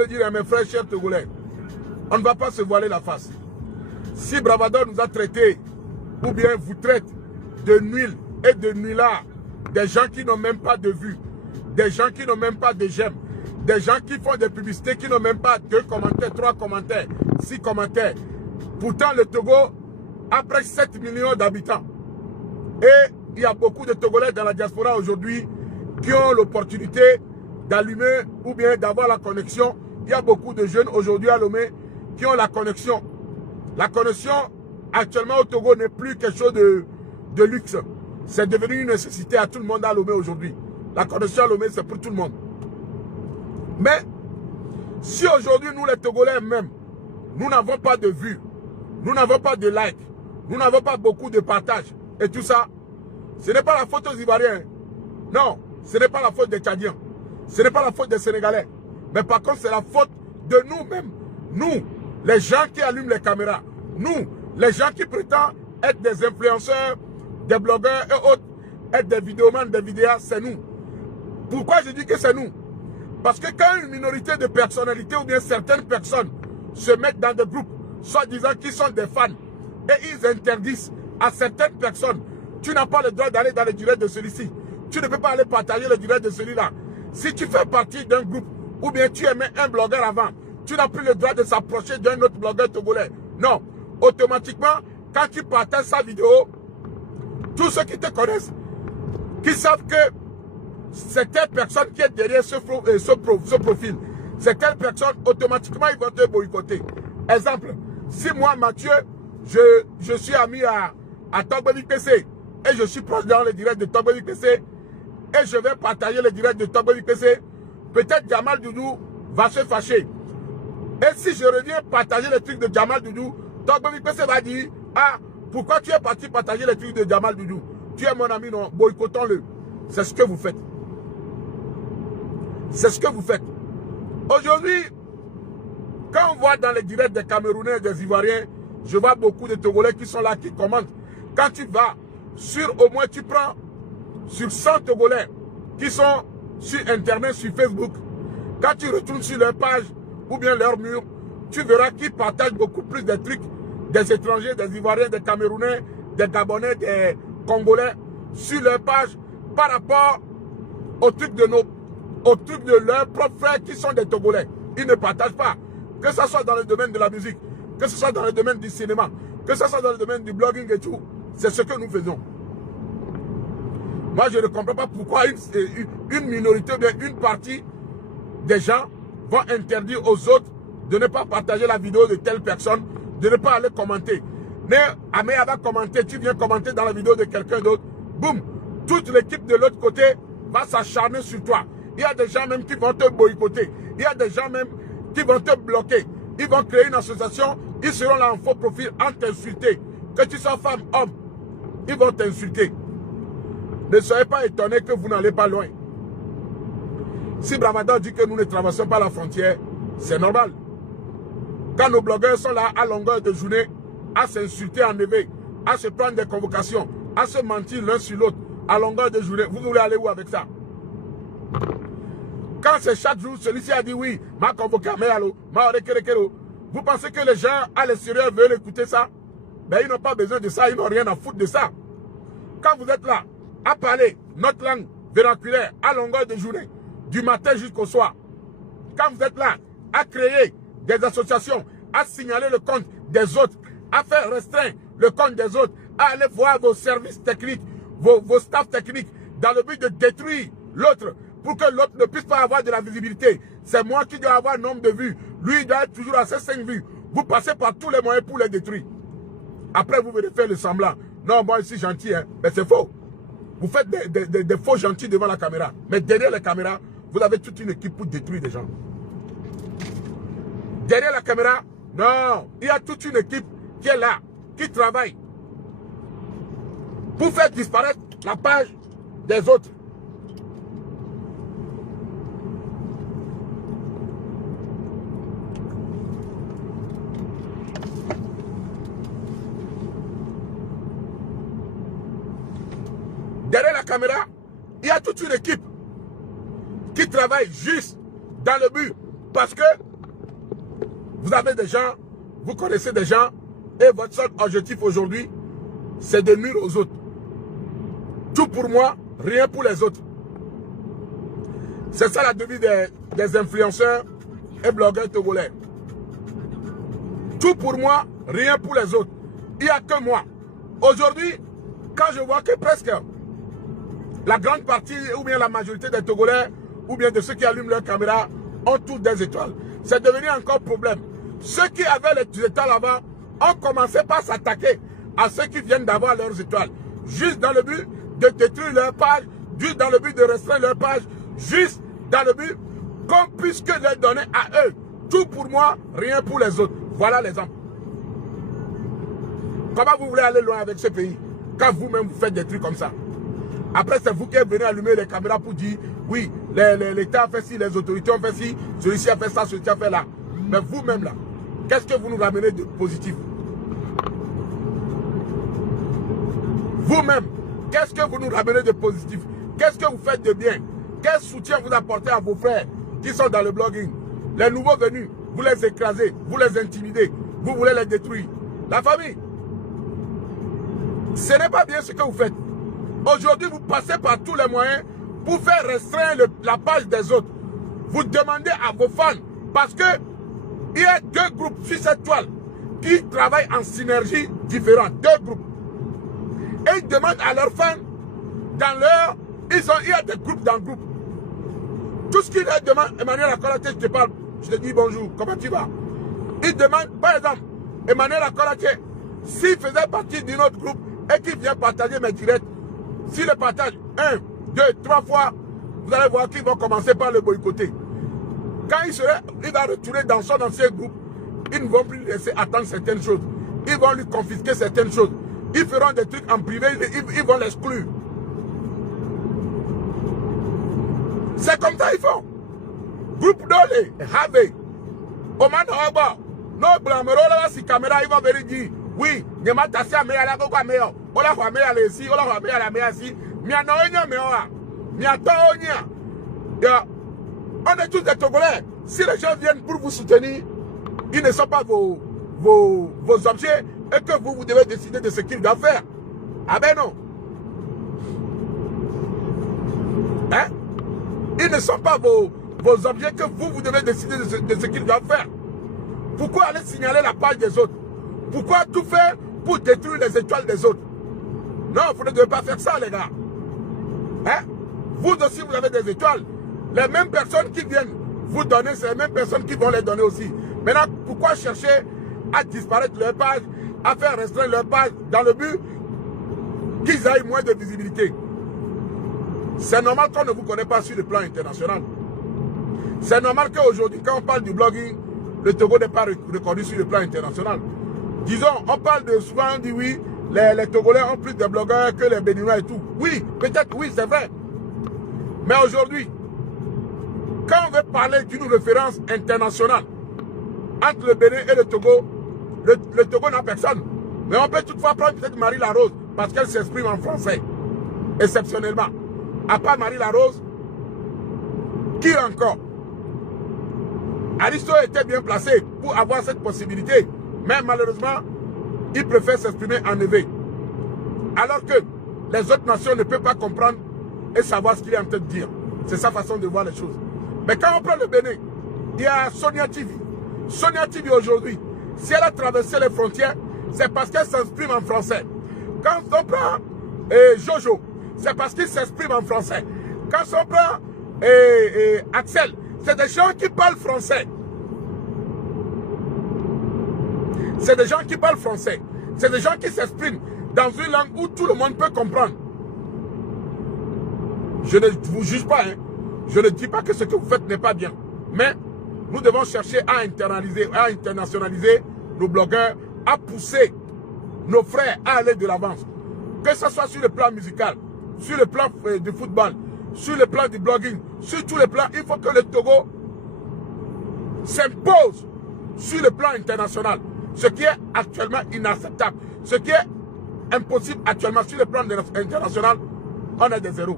le dire à mes frères chers Togolais, on ne va pas se voiler la face. Si Bravado nous a traités, ou bien vous traite de nuls et de nullards, des gens qui n'ont même pas de vue, des gens qui n'ont même pas de j'aime, des gens qui font des publicités qui n'ont même pas 2 commentaires, 3 commentaires, 6 commentaires. Pourtant, le Togo a presque 7 millions d'habitants. Et il y a beaucoup de Togolais dans la diaspora aujourd'hui qui ont l'opportunité d'allumer ou bien d'avoir la connexion. Il y a beaucoup de jeunes aujourd'hui à Lomé qui ont la connexion. La connexion actuellement au Togo n'est plus quelque chose de luxe. C'est devenu une nécessité à tout le monde à Lomé aujourd'hui. La connexion à Lomé, c'est pour tout le monde. Mais si aujourd'hui nous les Togolais même, nous n'avons pas de vues, nous n'avons pas de likes, nous n'avons pas beaucoup de partages et tout ça, ce n'est pas la faute aux Ivoiriens. Non, ce n'est pas la faute des Tchadiens. Ce n'est pas la faute des Sénégalais. Mais par contre, c'est la faute de nous-mêmes. Nous, les gens qui allument les caméras. Nous, les gens qui prétendent être des influenceurs, des blogueurs et autres, être des vidéomans, des vidéastes, c'est nous. Pourquoi je dis que c'est nous? Parce que quand une minorité de personnalités ou bien certaines personnes se mettent dans des groupes, soi-disant qui sont des fans, et ils interdisent à certaines personnes, tu n'as pas le droit d'aller dans le direct de celui-ci. Tu ne peux pas aller partager le direct de celui-là. Si tu fais partie d'un groupe, ou bien tu aimais un blogueur avant, tu n'as plus le droit de s'approcher d'un autre blogueur togolais. Non. Automatiquement, quand tu partages sa vidéo, tous ceux qui te connaissent, qui savent que c'est telle personne qui est derrière ce profil, c'est telle personne, automatiquement, ils vont te boycotter. Exemple, si moi, Mathieu, je suis ami à Togbeli PC, et je suis proche dans le direct de Togbeli PC, et je vais partager le direct de Togbeli PC, peut-être Jamal Doudou va se fâcher. Et si je reviens partager les trucs de Jamal Doudou, Togbeli PC va dire, ah, pourquoi tu es parti partager les trucs de Jamal Doudou? Tu es mon ami, non, boycottons-le. C'est ce que vous faites. C'est ce que vous faites. Aujourd'hui, quand on voit dans les directs des Camerounais et des Ivoiriens, je vois beaucoup de Togolais qui sont là, qui commentent. Quand tu vas sur, au moins tu prends sur 100 Togolais qui sont sur Internet, sur Facebook, quand tu retournes sur leur page ou bien leur mur, tu verras qu'ils partagent beaucoup plus de trucs des étrangers, des Ivoiriens, des Camerounais, des Gabonais, des Congolais sur leur page par rapport aux trucs de leurs propres frères qui sont des Togolais. Ils ne partagent pas. Que ce soit dans le domaine de la musique, que ce soit dans le domaine du cinéma, que ce soit dans le domaine du blogging et tout. C'est ce que nous faisons. Moi, je ne comprends pas pourquoi une minorité ou bien une partie des gens vont interdire aux autres de ne pas partager la vidéo de telle personne, de ne pas aller commenter. Mais Améa va commenter, tu viens commenter dans la vidéo de quelqu'un d'autre, boum, toute l'équipe de l'autre côté va s'acharner sur toi. Il y a des gens même qui vont te boycotter. Il y a des gens même qui vont te bloquer. Ils vont créer une association, ils seront là en faux profil, en t'insulter. Que tu sois femme, homme, ils vont t'insulter. Ne soyez pas étonnés que vous n'allez pas loin. Si Bravado dit que nous ne traversons pas la frontière, c'est normal. Quand nos blogueurs sont là à longueur de journée, à s'insulter en éveil, à se prendre des convocations, à se mentir l'un sur l'autre, à longueur de journée, vous voulez aller où avec ça? Quand c'est chaque jour, celui-ci a dit oui, m'a convoqué à Méalo, m'a orekerekero. Vous pensez que les gens à l'extérieur veulent écouter ça? Ben ils n'ont pas besoin de ça, ils n'ont rien à foutre de ça. Quand vous êtes là, à parler notre langue vernaculaire à longueur de journée, du matin jusqu'au soir, quand vous êtes là, à créer des associations, à signaler le compte des autres, à faire restreindre le compte des autres, à aller voir vos services techniques, vos staffs techniques, dans le but de détruire l'autre, pour que l'autre ne puisse pas avoir de la visibilité. C'est moi qui dois avoir un nombre de vues. Lui, il doit être toujours à ses 5 vues. Vous passez par tous les moyens pour les détruire. Après, vous venez faire le semblant. Non, moi, je suis gentil, hein. Mais c'est faux. Vous faites des faux gentils devant la caméra. Mais derrière la caméra, vous avez toute une équipe pour détruire des gens. Derrière la caméra, non. Il y a toute une équipe qui est là, qui travaille pour faire disparaître la page des autres. Derrière la caméra, il y a toute une équipe qui travaille juste dans le but. Parce que Vous avez des gens, vous connaissez des gens, et votre seul objectif aujourd'hui, c'est de nuire aux autres. Tout pour moi, rien pour les autres. C'est ça la devise des influenceurs et blogueurs togolais. Tout pour moi, rien pour les autres. Il n'y a que moi. Aujourd'hui, quand je vois que presque la grande partie ou bien la majorité des Togolais ou bien de ceux qui allument leur caméra ont tous des étoiles, c'est devenu encore problème. Ceux qui avaient les étoiles avant ont commencé par s'attaquer à ceux qui viennent d'avoir leurs étoiles. Juste dans le but de détruire leur page, juste dans le but de restreindre leur page, juste dans le but qu'on puisse que les donner à eux. Tout pour moi, rien pour les autres. Voilà l'exemple. Comment vous voulez aller loin avec ce pays quand vous-même vous faites des trucs comme ça? Après, c'est vous qui venez allumer les caméras pour dire oui, l'État a fait ci, les autorités ont fait ci, celui-ci a fait ça, celui-ci a fait là. Mais vous-même là, qu'est-ce que vous nous ramenez de positif? Vous-même, qu'est-ce que vous nous ramenez de positif? Qu'est-ce que vous faites de bien? Quel soutien vous apportez à vos frères qui sont dans le blogging? Les nouveaux venus, vous les écrasez, vous les intimidez, vous voulez les détruire. La famille, ce n'est pas bien ce que vous faites. Aujourd'hui, vous passez par tous les moyens pour faire restreindre la page des autres. Vous demandez à vos fans, parce que il y a deux groupes sur cette toile qui travaillent en synergie différente. Deux groupes. Et ils demandent à leurs fans, il y a des groupes dans le groupe. Tout ce qu'ils leur demandent, Emmanuel Akolaté, je te parle, je te dis bonjour, comment tu vas? Ils demandent, par exemple, Emmanuel Akolaté, s'il faisait partie d'un autre groupe et qu'il vient partager mes directs, s'il le partage 1, 2, 3 fois, vous allez voir qu'ils vont commencer par le boycotter. Quand il va retourner dans son ancien groupe, ils ne vont plus laisser attendre certaines choses. Ils vont lui confisquer certaines choses. Ils feront des trucs en privé, ils vont l'exclure. C'est comme ça qu'ils font. Groupe Dolé, Have, Oman Oba, no Blamerola, si caméra, ils vont venir dire oui, je m'ai tassé à meilleur, la meilleur. On l'a fait meilleur ici, on l'a fait meilleur la meilleure ici. Mais on a meilleur. Mais on est tous des Togolais. Si les gens viennent pour vous soutenir, ils ne sont pas vos objets et que vous devez décider de ce qu'ils doivent faire. Ah ben non. Hein? Ils ne sont pas vos objets que vous devez décider de ce qu'ils doivent faire. Pourquoi aller signaler la page des autres? Pourquoi tout faire pour détruire les étoiles des autres? Non, vous ne devez pas faire ça, les gars. Hein? Vous aussi, vous avez des étoiles. Les mêmes personnes qui viennent vous donner, c'est les mêmes personnes qui vont les donner aussi. Maintenant, pourquoi chercher à disparaître leur page, à faire restreindre leur page dans le but qu'ils aient moins de visibilité? C'est normal qu'on ne vous connaît pas sur le plan international. C'est normal qu'aujourd'hui, quand on parle du blogging, le Togo n'est pas reconnu sur le plan international. Disons, on parle de souvent, on dit oui, les Togolais ont plus de blogueurs que les Béninois et tout. Oui, peut-être, oui, c'est vrai. Mais aujourd'hui, quand on veut parler d'une référence internationale entre le Bénin et le Togo, le Togo n'a personne. Mais on peut toutefois prendre peut-être Marie Larose parce qu'elle s'exprime en français, exceptionnellement. À part Marie Larose, qui encore? Aristo était bien placé pour avoir cette possibilité. Mais malheureusement, il préfère s'exprimer en éveil. Alors que les autres nations ne peuvent pas comprendre et savoir ce qu'il est en train de dire. C'est sa façon de voir les choses. Mais quand on prend le Bénin, il y a Sonia TV. Sonia TV aujourd'hui, si elle a traversé les frontières, c'est parce qu'elle s'exprime en français. Quand on prend Jojo, c'est parce qu'il s'exprime en français. Quand on prend Axel, c'est des gens qui parlent français. C'est des gens qui parlent français. C'est des gens qui s'expriment dans une langue où tout le monde peut comprendre. Je ne vous juge pas. Hein. Je ne dis pas que ce que vous faites n'est pas bien. Mais nous devons chercher à internationaliser nos blogueurs, à pousser nos frères à aller de l'avant. Que ce soit sur le plan musical, sur le plan du football, sur le plan du blogging, sur tous les plans, il faut que le Togo s'impose sur le plan international. Ce qui est actuellement inacceptable. Ce qui est impossible actuellement sur le plan international, on est des zéros.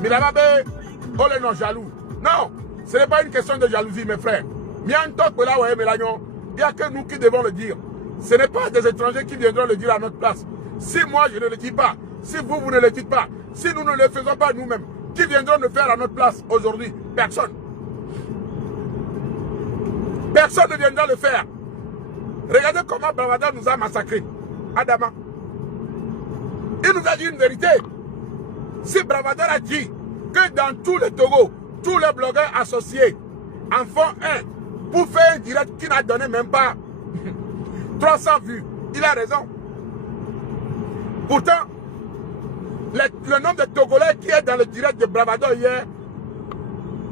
les non jaloux. Non, ce n'est pas une question de jalousie, mes frères. Il y a que nous qui devons le dire. Ce n'est pas des étrangers qui viendront le dire à notre place. Si moi je ne le dis pas, si vous, vous ne le dites pas, si nous ne le faisons pas nous-mêmes, qui viendront le faire à notre place aujourd'hui? Personne. Personne ne viendra le faire. Regardez comment Bravada nous a massacrés. Adama. Il nous a dit une vérité. Si Bravada a dit que dans tout le Togo, tous les blogueurs associés en font un pour faire un direct qui n'a donné même pas 300 vues, il a raison. Pourtant, le nombre de Togolais qui est dans le direct de Bravado hier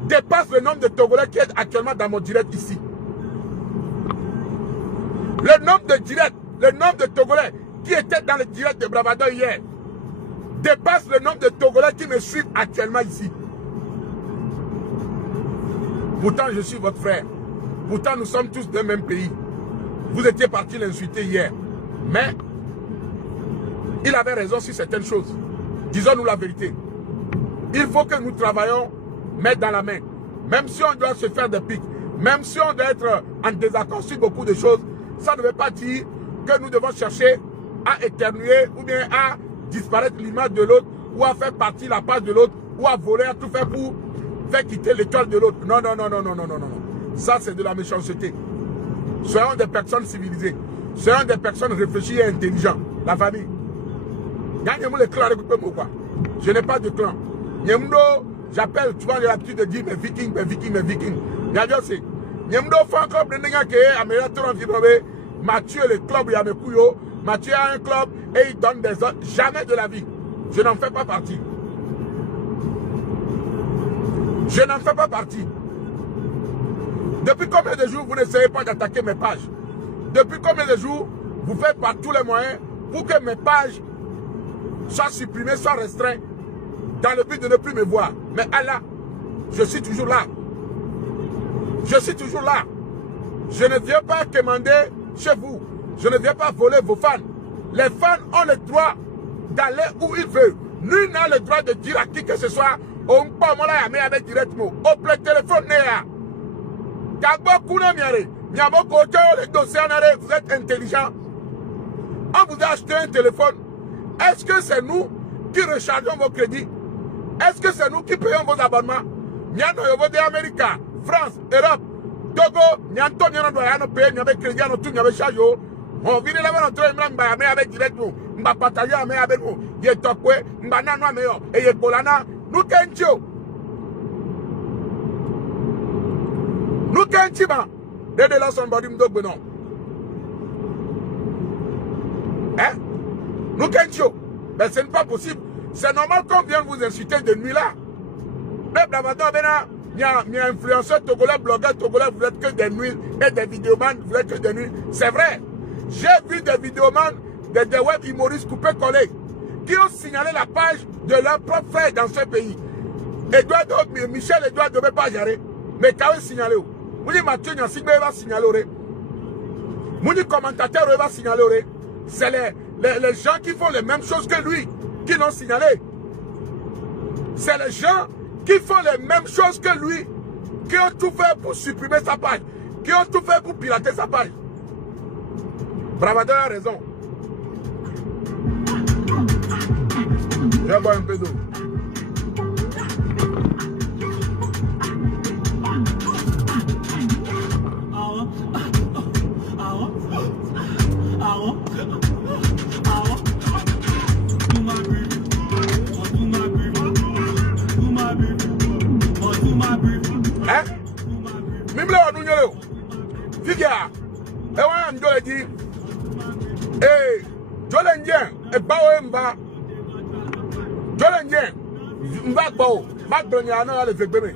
dépasse le nombre de Togolais qui est actuellement dans mon direct ici. Le nombre de Togolais qui étaient dans le direct de Bravado hier dépasse le nombre de Togolais qui me suivent actuellement ici. Pourtant, je suis votre frère. Pourtant, nous sommes tous d'un même pays. Vous étiez partis l'insulter hier. Mais, il avait raison sur certaines choses. Disons-nous la vérité. Il faut que nous travaillions main dans la main. Même si on doit se faire des pics, même si on doit être en désaccord sur beaucoup de choses, ça ne veut pas dire que nous devons chercher à éternuer ou bien à disparaître l'image de l'autre ou à faire partie la page de l'autre ou à voler, à tout faire pour faire quitter l'étoile de l'autre. Non, non, non, non, non, non, non, non. Ça, c'est de la méchanceté. Soyons des personnes civilisées. Soyons des personnes réfléchies et intelligentes. La famille. Je n'ai pas de clan. J'appelle, tu vois, j'ai l'habitude de dire mes vikings, mes vikings, mes vikings. Mathieu, le club, il y a mes couillots. Mathieu a un club et il donne des ordres. Jamais de la vie. Je n'en fais pas partie. Je n'en fais pas partie. Depuis combien de jours vous n'essayez pas d'attaquer mes pages? Depuis combien de jours vous faites par tous les moyens pour que mes pages soient supprimées, soient restreintes dans le but de ne plus me voir? Mais Allah, je suis toujours là. Je suis toujours là. Je ne viens pas commander chez vous. Je ne viens pas voler vos fans. Les fans ont le droit d'aller où ils veulent. Nul n'a le droit de dire à qui que ce soit. On peut me avec directement. Au plein téléphone, vous êtes intelligent. On vous a acheté un téléphone. Est-ce que c'est nous qui rechargeons vos crédits? Est-ce que c'est nous qui payons vos abonnements? Nyano yobo de Amérique, France, Europe, Togo, nyanto nyano doyano paye, nyabe crédit, nyabe tout, nyabe charge. On vient là-bas, on trouve mba avec directement. Mba partager avec nous. Yé tokwe, mba nano ameyo, et yé kolana. Nous kencho. Nous kenchiba. Dès là, somebody me doit non. Hein? Nous kencho. Mais ce n'est pas possible. C'est normal qu'on vienne vous insulter de nuit là. Mais Bravado, il y a influenceurs togolais, blogueurs togolais, vous êtes que des nuits, et des vidéomans, vous êtes que des nuits. C'est vrai. J'ai vu des vidéomans, des web humoristes coupés-collés, qui ont signalé la page de leur propre frère dans ce pays. Michel Edouard ne devait pas gérer. Mais quand il signalé, Mouni Mathieu Nyansigbe va signaler. Mouni commentateur va signaler. C'est les gens qui font les mêmes choses que lui qui l'ont signalé. C'est les gens qui font les mêmes choses que lui, qui ont tout fait pour supprimer sa page, qui ont tout fait pour pirater sa page. Bravado a raison. Je vais boire un peu d'eau. Hein? Mimle wa nunyole. Fikia. E wa njole di. Eh, jole njen e bawo mba. Jole njen mba bawo. Ma glonia na le vegbeme.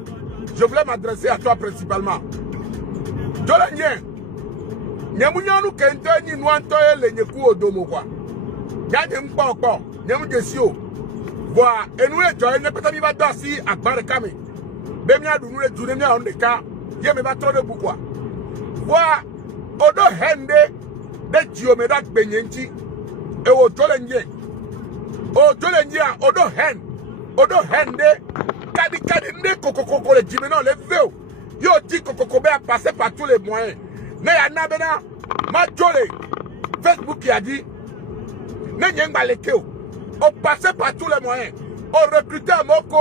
Je voulais m'adresser à toi principalement. Jole njen. Nyamunyanu kente ni nwanto ele nyeku odomo kwa. Yade mpa okpo. Nyamu desio. Voa enwe joye ne peta mi ba dasi akbare kame. Bemia du nous les on de cas, je me battre de pourquoi. Voilà, odo hende de Diomedak Benyenti et au Jolenye. Au Jolenye, odo hen Odo hende. Kadi ne kokoko le dimeno le veo. Yo dit Kokobe a passé par tous les moyens. Ne yana bena. Ma jole. Facebook qui a dit. Ne nyengba lekeo. On passait par tous les moyens. On recrutait à Moko,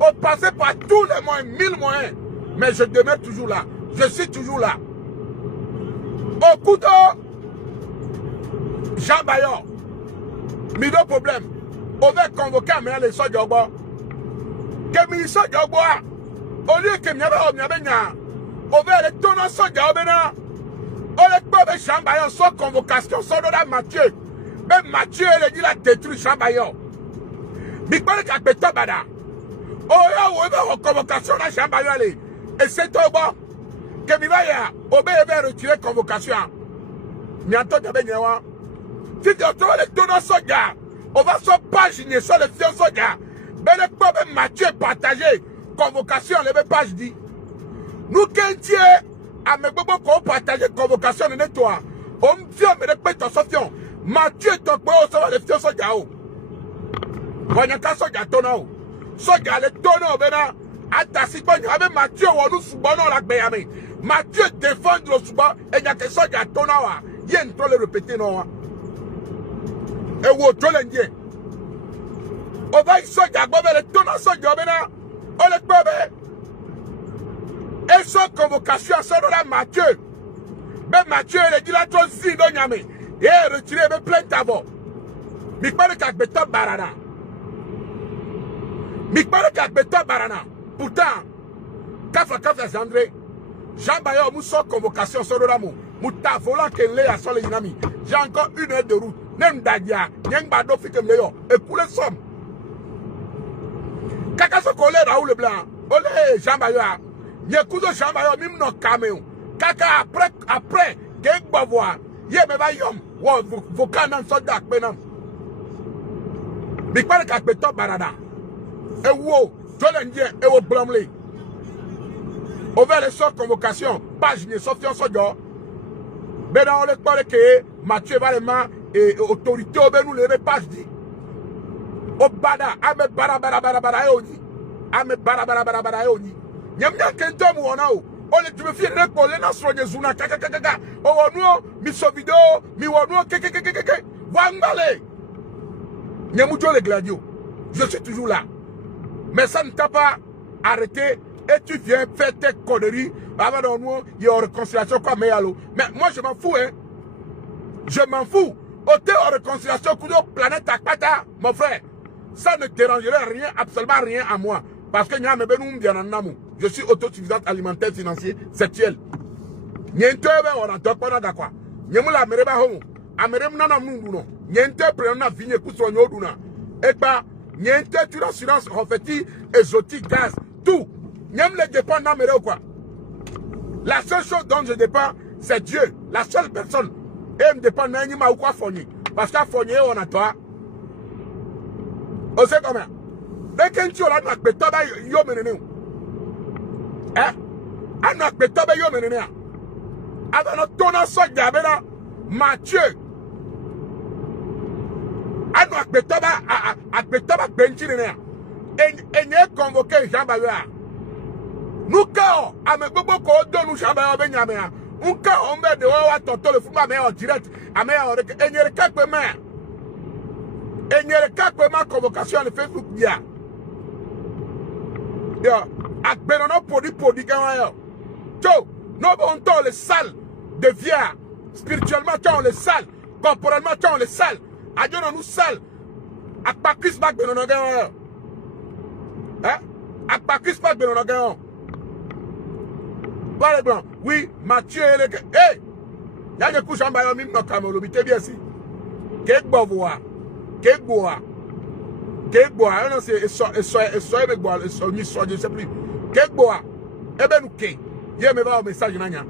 on passait par tous les moyens, 1000 moyens. Mais je demeure toujours là. Je suis toujours là. Au couteau, Jean Bayon, Mido problème. On va convoquer à les soldats. Que mi soldats, au lieu que on va les tourner soldats. On les pas de Jean Bayon sans convocation, sans de Mathieu. Même Mathieu, il a détruit Jean Bayon. Big Bang a pété bada. Oh ya ou ebe convocation na Jean Bayon allez. Et c'est tout bon. Que mi va ya obe ebe retirer convocation. Mi entend de benyewa. Si tu trouves les tournois soldats, on va sur page ni sur les fiers soldats. Ben le peuple Mathieu partagé convocation les page dit. Nous qu'entier à mes bobo qu'on partager convocation de toi. On me fait me répète en sofion. Mathieu ton au sur les fiers soldats. Wanyaka soja tonao. Soja le tonao bena. Atasi bon avec Mathieu ou nous subano la béame. Mathieu défend le suba et n'y a que soja tonao. Yen to le répéter non. Et wo to l'endien. On va soja bobe le tonao soja bena. On le bobe. Et son convocation à son de Mathieu. Ben Mathieu le dit la trop si non nyame. Et retirer me plein d'avant. Mi pas de kakbeto barana. Mikpare kakbeto barana. Pourtant, Kafla Jandré, Jean Bayon mousso convocation sur le rameau. Mouta volant qu'elle l'est à sol et dynamique. J'ai encore 1 heure de route. Nem dadia, nyang bado fikem leyo. Et pour les sommes. Kaka so kole Raoul Blanc. Olé Jean Bayon. Nyekuzo Jean Bayon mim no caméo. Kaka après, kek bavoa. Ye me va yom. Wo vokan nan sodak benam. Mikpare kakbeto barana. Et wow, Jolendien et au Blamley. On va les sortes convocation, page ni Sofian Sodio. Ben on les parle que Mathieu Valema et autorité au benou les pages dit. Au bada, ame bara yoni. Ame bara yoni. Nyamnya kentom wonao. On les tu me fais repoler dans son zuna kaka. O wonuo mi so vidéo, mi wonuo keke. Wangale. Nyamujo les gladio. Je suis toujours là. Mais ça ne t'a pas arrêté et tu viens faire tes conneries. Il y a une réconciliation comme Meyalo. Mais moi je m'en fous, hein. Je m'en fous. Ôtez en réconciliation pour nos planètes Akpata, mon frère. Ça ne dérangerait rien, absolument rien à moi. Parce que je suis autosuffisante alimentaire, financier, sexuel. Niente on a pas d'accord. Nyemula mereba homo. Amerem nana mundu. Niente prena vigne kusro nyoduna. Et pas Niente tu l'assurance refléti exotique gaz tout. N'aime les dépend n'a ou quoi. La seule chose dont je dépends c'est Dieu. La seule personne et me dépend n'a ni ma ou quoi fourni. Parce qu'à fournier on a toi. On sait comment. Dès qu'un tu as notre béton yo menenu. Hein? À notre béton yo menenu. Avec notre tonneau soc d'abena Mathieu. Ano akbetoba benchine enye convoqué Jean Bayon. Nous quand ame bobo ko do nous Jean Bayon benyame a. Un quand on met de wa tonto le fuma me en direct. Ame enye kakpema convocation de Facebook dia. Yo, akbenono podi kan yo. Cho, no bon to le sale de via spirituellement on le sale, corporellement on le sale. Adieu nous sale. Akpakis bak benono gan. Hein? Akpakis bak benono gan. Voilà blanc. Oui, Mathieu le hey. Y'a des couches en bas mim no kamelo bité bien si. Kek bovoa. Kek boa. Non c'est me boa, ni so je sais plus. Kek boa. Eh ben nous ke. Hier me va au message nanya.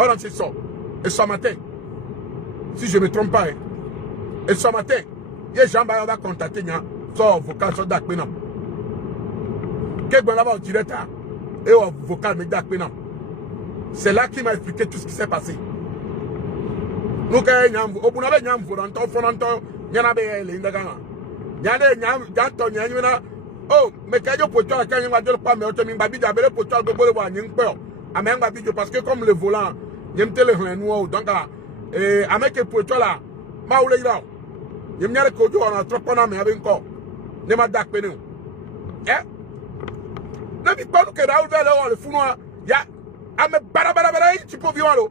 Oh non c'est ça. Et ce matin. Si je me trompe pas. Hein. Et ce matin, Jean Bayon va contacter son vocal sur Dakpenam. Quelqu'un là-bas au direct et au vocal de Dakpenam. C'est là qu'il m'a expliqué tout ce qui s'est passé. Nous, au bout de l'année, Yane Yanton Yanuna. Oh, mais quand je peux toi, quand je ne pas me retenir, ma bide avait pour toi de boire un peur. À même ma bide, parce que comme le volant, je me télé noir. Donc, avec pour toi là, ma ou les gars. Je me dis que tu as trop pendant mais avec encore. Ne m'a pas péné. Eh? Ne dis pas que Raoul vers le fou noir. Ya, à me barabara, tu peux vivre.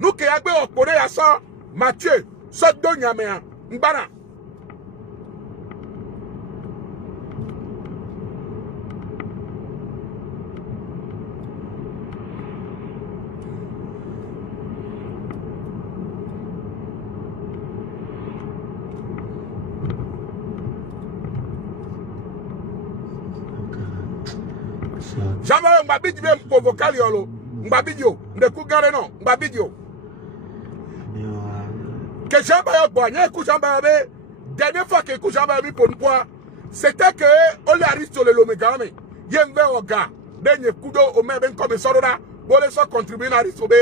Nous qui avons opposé à ça, Mathieu, ça donne à moi. Mbana. Jamais Mbabidio même convoquer Liolo. Mbabidio, ne cougare non, Mbabidio. Que Jean-Bayo Boigné, Jean-Bayo, dernière fois que Jean-Bayo pour une fois, c'était que on arrive sur le Lomegame. Yembe Oga, Benye Kudo, au même comme Sorora, Bolé soit contribué à Rissobe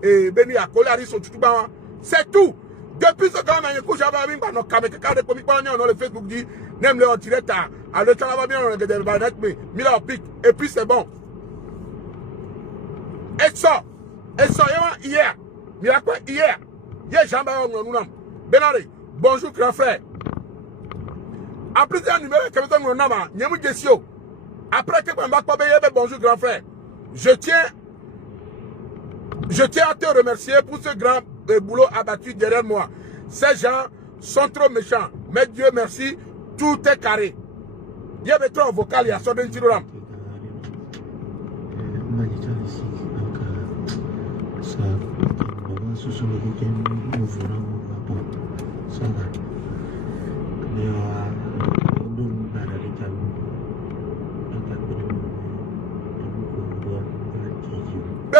et Beni à Colari sur Tutuba. C'est tout. Depuis ce temps, Jean-Bayo, nos caméras de comiques, on le Facebook dit, n'aime le direct à le travail bien, on a mais Mila au pic, et puis c'est bon. Et ça, hier, Mila quoi hier, hier Jean-Bayo, Benari, bonjour grand frère. Après un numéro que nous avons, nous avons après que nous avons bonjour grand frère. Je tiens à te remercier pour ce grand boulot abattu derrière moi. Ces gens sont trop méchants. Mais Dieu merci, tout est carré. Il y avait trop vocal, il y a sorti un tiroram.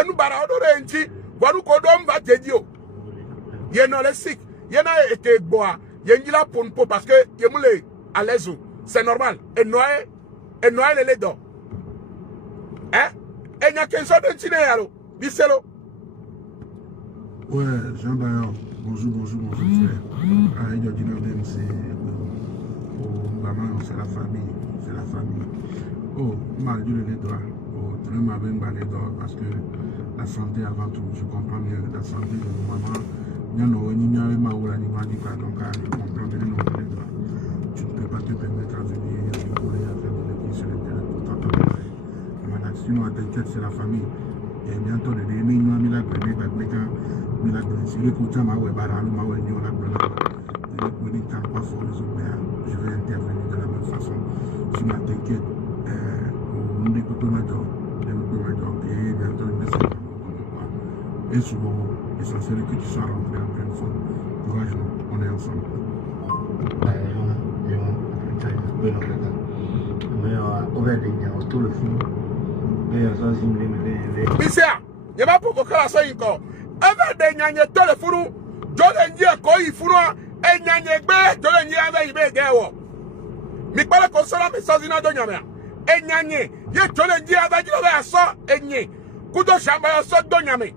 Nous baradons ici, voilà qu'on va te dire. Il y a les sick, il y en a été bois, il y a une pour parce que il y a à l'aise. C'est normal. Et noyer les lait d'or. Hein? Et il n'y a qu'un seul de alors. Dis-le. Ouais, Jean-Bayo, bonjour frère. Ah, il y a du nom c'est c'est la famille. Oh, mal du lait d'or. Oh, tu ne m'as même pas les d'or parce que la santé avant tout, je comprends mieux. La santé de maman, il y a ma ou la niveau du cas, donc je comprends bien le lait d'or. Tu ne peux pas te permettre à venir rigoler à faire des trucs sur l'internet pour t'entendre. Sinon, t'inquiète, c'est la famille. Et bientôt, les amis, nous avons mis la grenade, si les coups de ma web, je vais intervenir de la même façon. Si tu t'inquiète, nous écoutons ma job, et bientôt, et souvent, l'essentiel est que tu sois rentré en pleine forme. Courage, on est ensemble. Monsieur, il va provoquer la soie encore. Avec des gnagnés, tout le fourou, je l'ai dit à quoi il fourou, et gnagnés, je l'ai dit avec il gagne. Mais pas le console, mais sans une adonne. Et gnagnés, je l'ai dit avec il va ça, et gnagnés. Kudo Chambaya sort d'Onyame.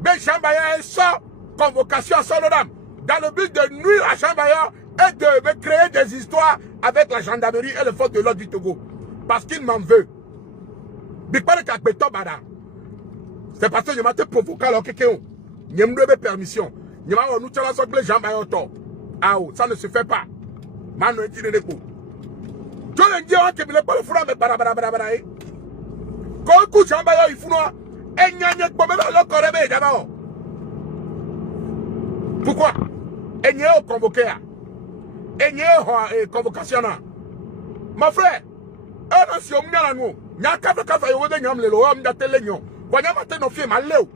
Ben Chambaya sort convocation à Solodam. Dans le but de nuire à Chambaya et de créer des histoires avec la gendarmerie et le force de l'ordre du Togo. Parce qu'il m'en veut. C'est parce que je m'ai provoqué alors que je me permission. Je m'ai dit que les gens m'ont ça ne se fait pas. Je me dis que je ne dis pas que je ne pas le faire, mais barabara. Quand je suis en il faut et il y a un pourquoi? Et il y a convoqué. Et il y a convocation. Mon frère, un ancien nous. Il y a un café de Nyam le Loam d'Atelegnon. Voilà matin nos filles malléo.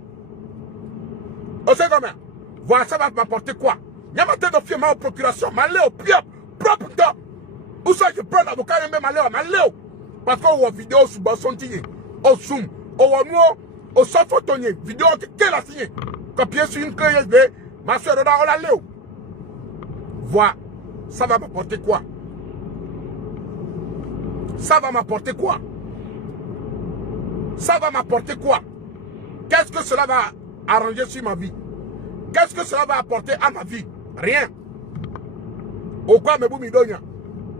On sait comment? Voilà, ça va m'apporter quoi? Il y a matin nos filles mal procuration, malléo, propre temps. Où ça je prends l'avocat et même malléo. Parce qu'on voit vidéo sur Bassontier, au Zoom, au Wano, au Sofotonnier, vidéo qu'elle a signé. Copier sur une clé USB, ma soeur là, on l'a léo. Voilà, ça va m'apporter quoi? Ça va m'apporter quoi? Ça va m'apporter quoi? Qu'est-ce que cela va arranger sur ma vie? Qu'est-ce que cela va apporter à ma vie? Rien. Au quoi me boumidonia?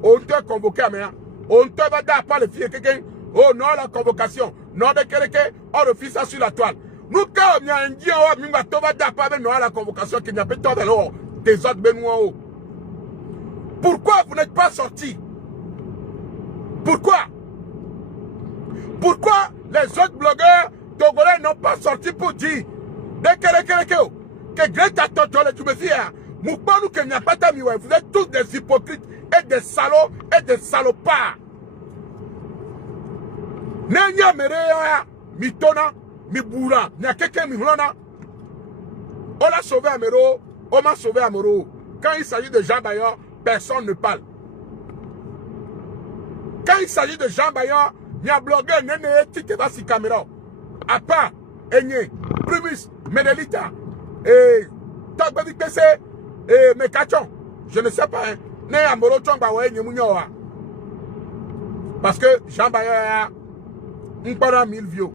On te convoqué à moi. On te va dar pas les filles quelqu'un. Oh non, la convocation. Non, de quelqu'un, on refuse ça sur la toile. Nous, quand on y a un dia, on va dar pas non la convocation qui n'y a pas de temps de l'eau. Des autres Benoît. Pourquoi vous n'êtes pas sortis? Pourquoi? Pourquoi les autres blogueurs togolais n'ont pas sorti pour dire que Greta Thunberg, tu me dis, vous êtes tous des hypocrites et des salauds et des salopards. Nenya mereya mitona mibura nya quelqu'un mihulona. On l'a sauvé à Mero, on m'a sauvé à Mero. Quand il s'agit de Jean Bayon, personne ne parle. Quand il s'agit de Jean Bayon, il y a un blogueur, qui te va sur caméra. À part, Enye, Primus, Medelita, et Togbevi PC, et Mekachon. Je ne sais pas, hein. Né à Moro Chongba, ouais, parce que Jean Bayon a 1000 vieux.